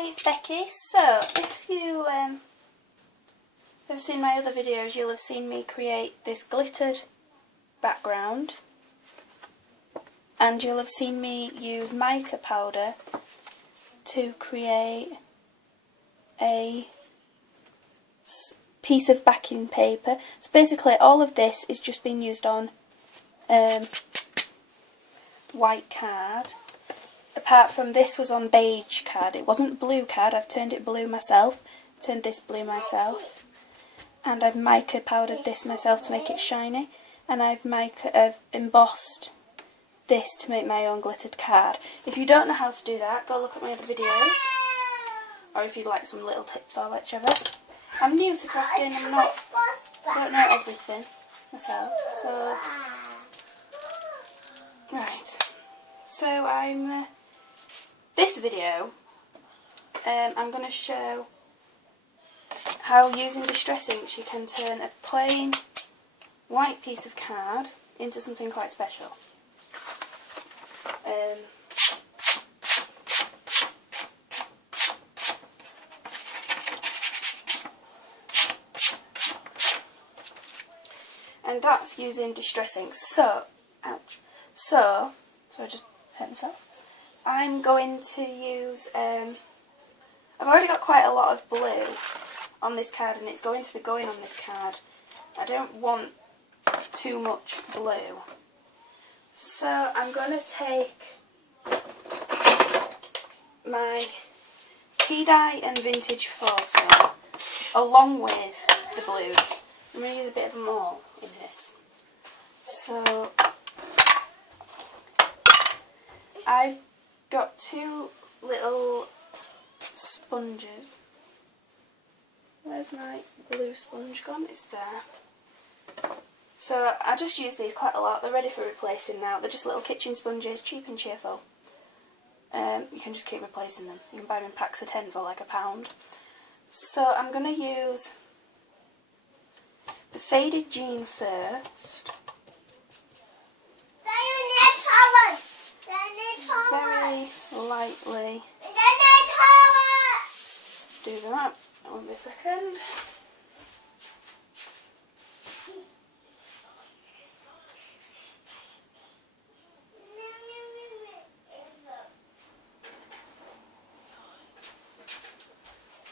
Hi, it's Becky. So, if you have seen my other videos, you'll have seen me create this glittered background, and you'll have seen me use mica powder to create a piece of backing paper. So basically all of this is just being used on white card. Apart from this was on beige card. It wasn't blue card. I've turned it blue myself. Turned this blue myself. And I've mica powdered this myself to make it shiny. And I've embossed this to make my own glittered card. If you don't know how to do that, go look at my other videos. Or if you'd like some little tips or whichever. I'm new to crafting. I don't know everything myself. So, right. So this video, I'm going to show how using distress inks you can turn a plain white piece of card into something quite special. And that's using distress inks. So, ouch. So I just hurt myself. I'm going to use, I've already got quite a lot of blue on this card and it's going to be going on this card. I don't want too much blue. So I'm going to take my tea dye and vintage photo along with the blues. I'm going to use a bit of them all in this. So I've got two little sponges. Where's my blue sponge gone? It's there. So I just use these quite a lot. They're ready for replacing now. They're just little kitchen sponges, cheap and cheerful. You can just keep replacing them. You can buy them in packs of 10 for like £1. So I'm going to use the faded jean first. Very lightly do that. One second.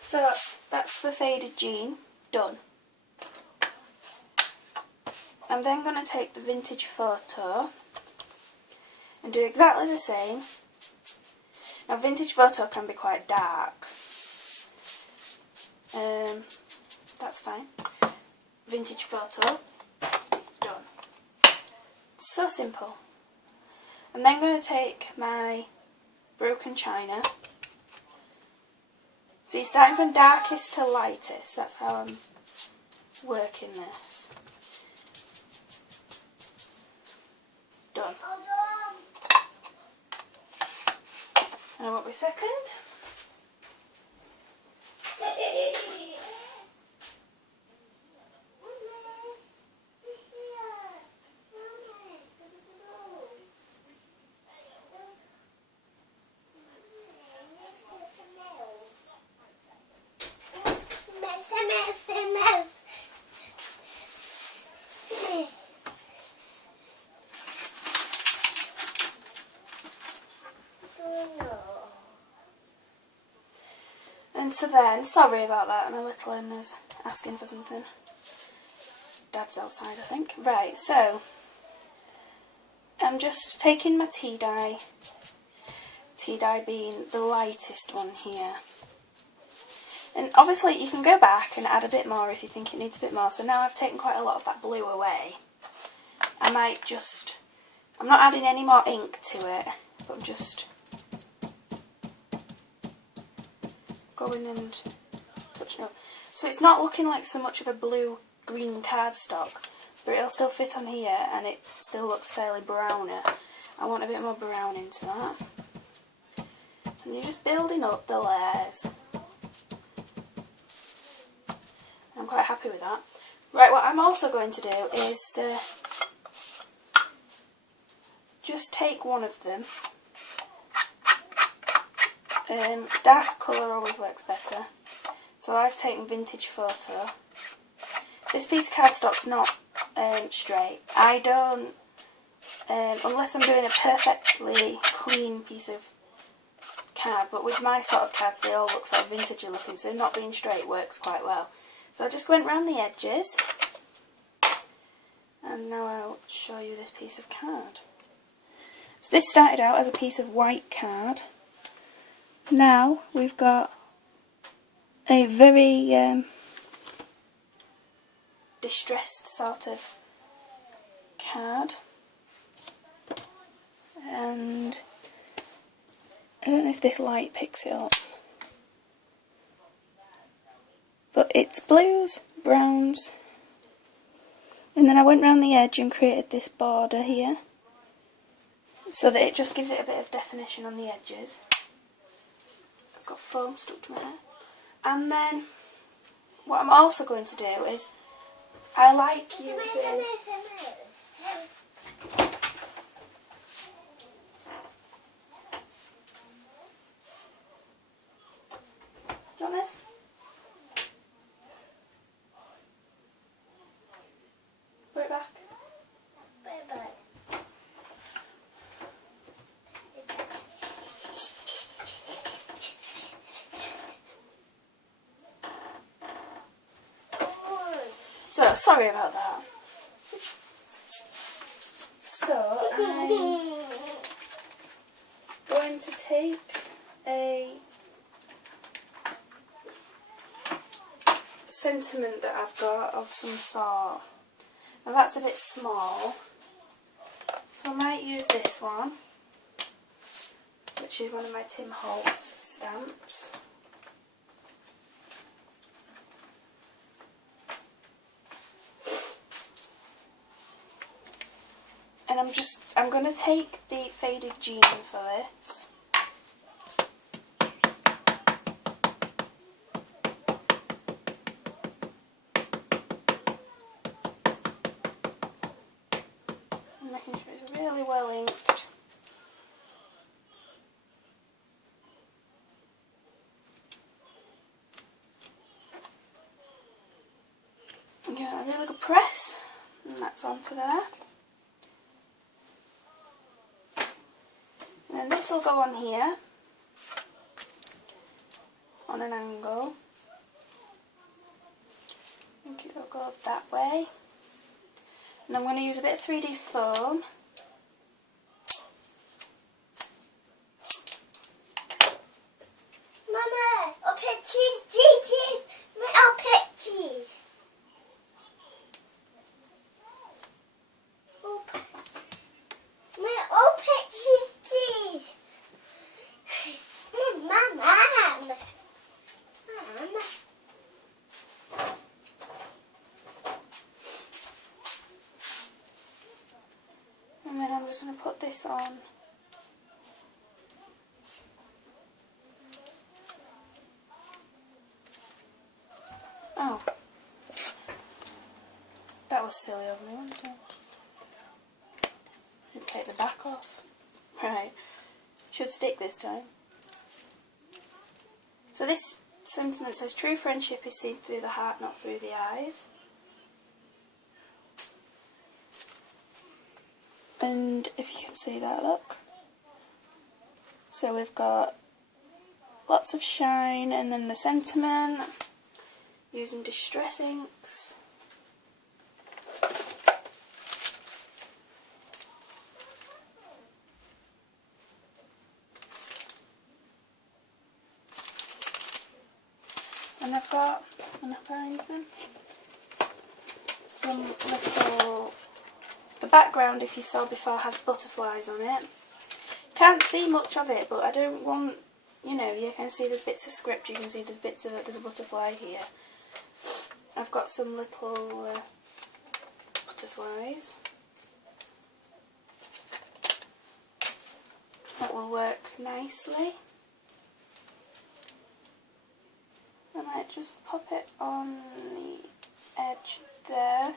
So that's the faded jean done. I'm then going to take the vintage photo and do exactly the same. Now vintage photo can be quite dark. That's fine. Vintage photo, done. So simple. I'm then going to take my broken china. So you're starting from darkest to lightest. That's how I'm working this. Done. And I won't be a second. And so then, sorry about that, my little one is asking for something. Dad's outside, I think. Right, so I'm just taking my tea dye being the lightest one here. And obviously you can go back and add a bit more if you think it needs a bit more. So now I've taken quite a lot of that blue away. I'm not adding any more ink to it, but I'm just going and touching up. So it's not looking like so much of a blue-green cardstock, but it'll still fit on here and it still looks fairly browner. I want a bit more brown into that. And you're just building up the layers. I'm quite happy with that. Right, what I'm also going to do is just take one of them Dark colour always works better. So I've taken Vintage Photo. This piece of cardstock's not straight. I don't, unless I'm doing a perfectly clean piece of card, but with my sort of cards they all look sort of vintagey looking, so not being straight works quite well. So I just went round the edges, and now I'll show you this piece of card. So this started out as a piece of white card. Now we've got a very distressed sort of card, and I don't know if this light picks it up, but it's blues, browns, and then I went round the edge and created this border here so that it just gives it a bit of definition on the edges. I've got foam stuck to my hair. And then what I'm also going to do is I like using... Do you want this? Put it back. Put it back. So, sorry about that. So, I'm going to take a sentiment that I've got of some sort. Now that's a bit small, so I might use this one, which is one of my Tim Holtz stamps. And I'm going to take the faded jean for this. I'm making sure it's really well inked. And give it a really good press, and that's onto there. And then this will go on here, on an angle. I think it'll go that way. And I'm going to use a bit of 3D foam. Mama, I'll pick cheese, cheese. I'll pick cheese. I'll pick cheese. Mama. And then I'm just going to put this on. Oh. That was silly of me, wasn't it? Should take the back off. Right. Should stick this time. So this sentiment says, true friendship is seen through the heart, not through the eyes. And if you can see that, look. So we've got lots of shine, and then the sentiment, using distress inks. And I've got, when I find them, some little... The background, if you saw before, has butterflies on it. Can't see much of it, but I don't want, you know, you can see there's bits of script, you can see there's bits of it, there's a butterfly here. I've got some little butterflies. That will work nicely. I might just pop it on the edge there.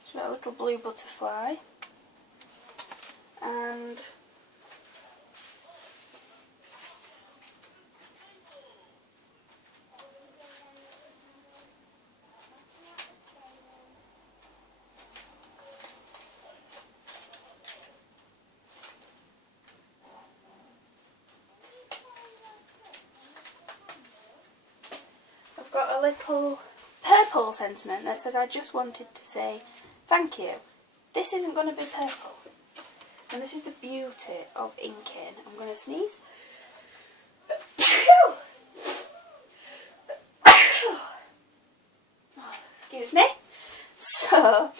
Just got a little blue butterfly. And little purple sentiment that says, I just wanted to say thank you. This isn't going to be purple. And this is the beauty of inking. I'm going to sneeze. Excuse me. So,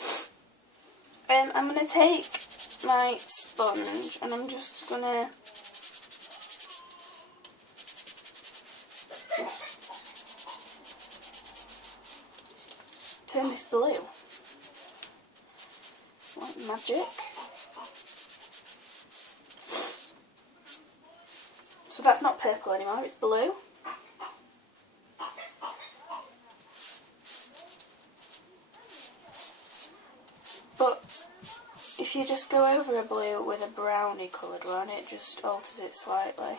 I'm going to take my sponge and I'm just going to turn this blue. Like magic. So that's not purple anymore, it's blue. But if you just go over a blue with a brownie coloured one, it just alters it slightly.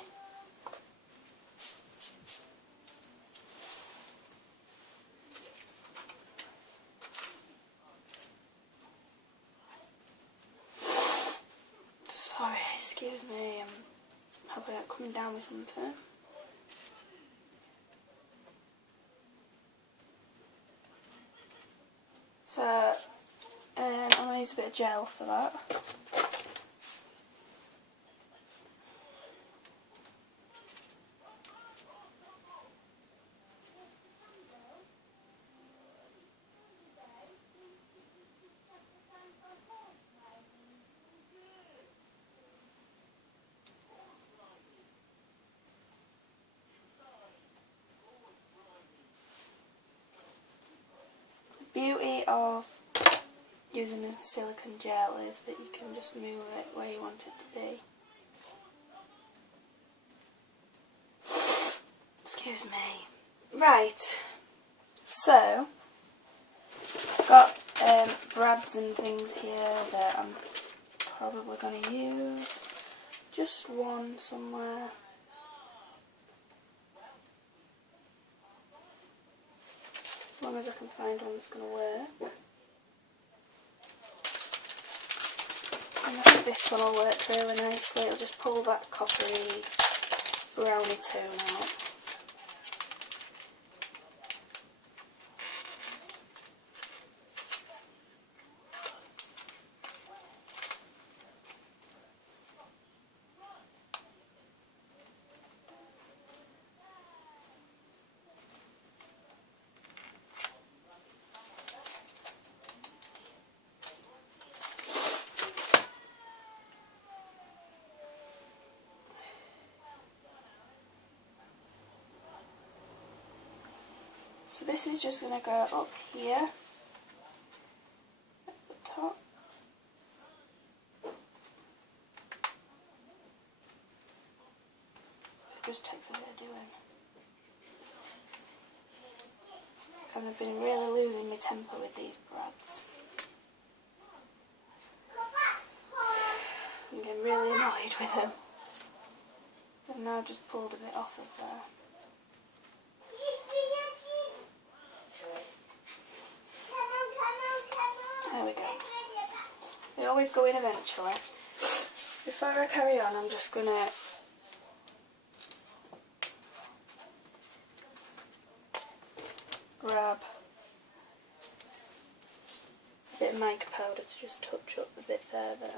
Sorry, excuse me, I'm coming down with something. So, I'm going to use a bit of gel for that. The beauty of using a silicone gel is that you can just move it where you want it to be. Excuse me. Right, so I've got brads and things here that I'm probably going to use. Just one somewhere. As long as I can find one that's going to work. And I think this one will work really nicely. It'll just pull that coppery brownie tone out. So this is just going to go up here at the top. It just takes a bit of doing. Kind of been really losing my temper with these brads. I'm getting really annoyed with them. So I've now just pulled a bit off of there. There we go. They always go in eventually. Before I carry on, I'm just going to grab a bit of mica powder to just touch up the bit there that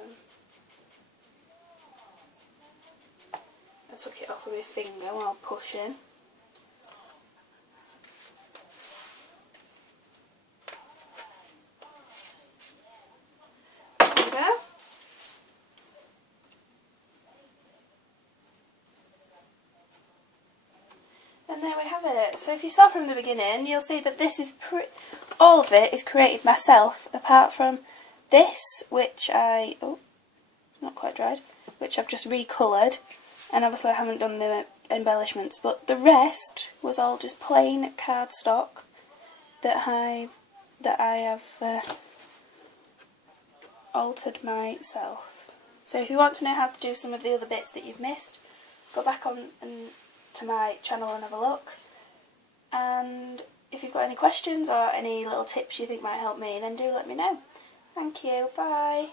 I took it off with my finger while pushing. And there we have it. So if you saw from the beginning, you'll see that this is all of it is created myself, apart from this, which it's not quite dried, which I've just recoloured, and obviously I haven't done the embellishments, but the rest was all just plain cardstock that I have altered myself. So if you want to know how to do some of the other bits that you've missed, go back on to my channel and have a look. And if you've got any questions or any little tips you think might help me, then do let me know. Thank you, bye.